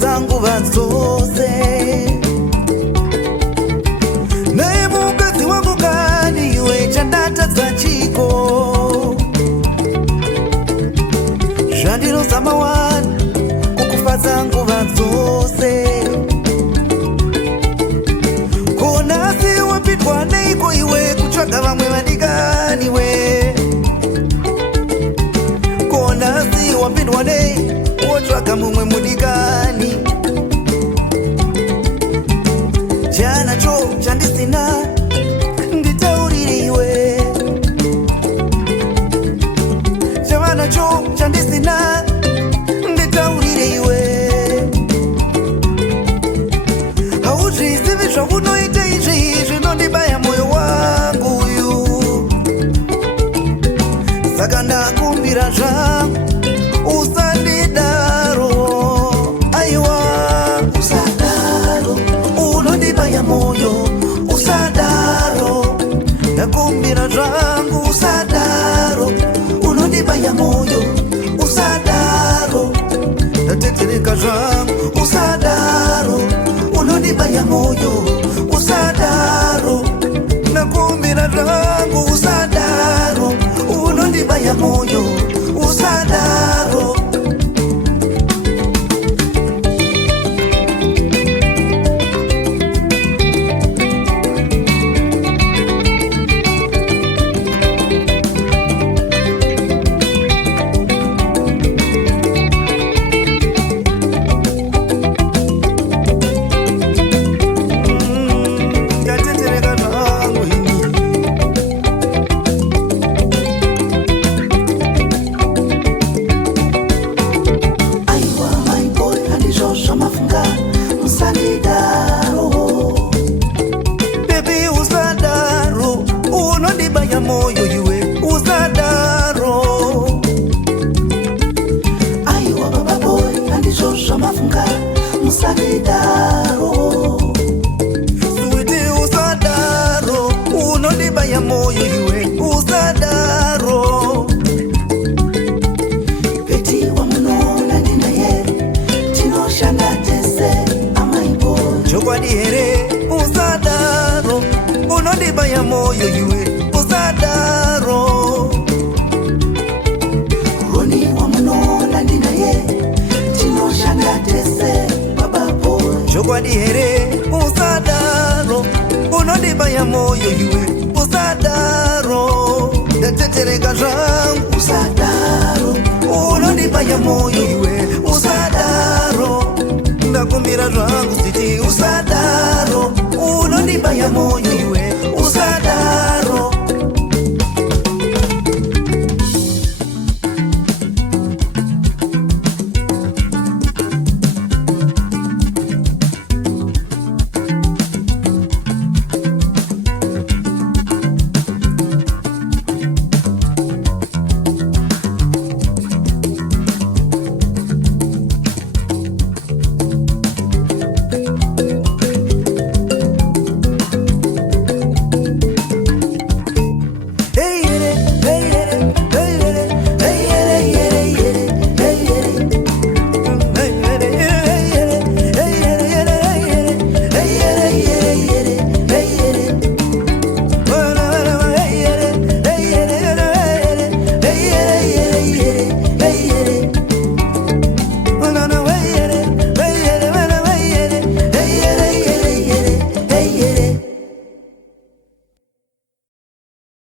zangu vazose naye mukazi wangu kani iwe chandata za chiko jandiro samawani kukufa zangu vazose kona si wapitwa neiko iwe kuchwaga vamwe vandigani we kona si wapitwa nei wochwaga mumwe mudigani jana cho chandisina nditauririwe javana cho chandisina nditauririwe hauzvizivi zvakunoita izvi zvinondibaya moyo wangu uyu saka ndakumbira zvangu usandidaro aiwa usadaro unondibaya moyo usadaro ndakumbira zvangu usadaro unondibaya moyo usadaro ndatetereka zvangu usadaro unondibaya moyo usadaro ndakumbira zvangu usadaro unondibaya moyo usadaro moyo iwe usadaro aiwa baba boy andizvozvo mafunga musadaro suiti usadaro unondibaya moyo iwe usadaro peti wamunona ninaye tinoshanda tese amaibo chokwadi here usadaro unondibaya moyo iwe usadaro roni wamunona ndinaye tinoshanda tese babapo chokwadi here usadaro unondibaya moyo iwe usadaro ndatetereka zvangu usadaro unondibaya moyo iwe usadaro ndakumbira zvangu siti usadaro unondibaya moyo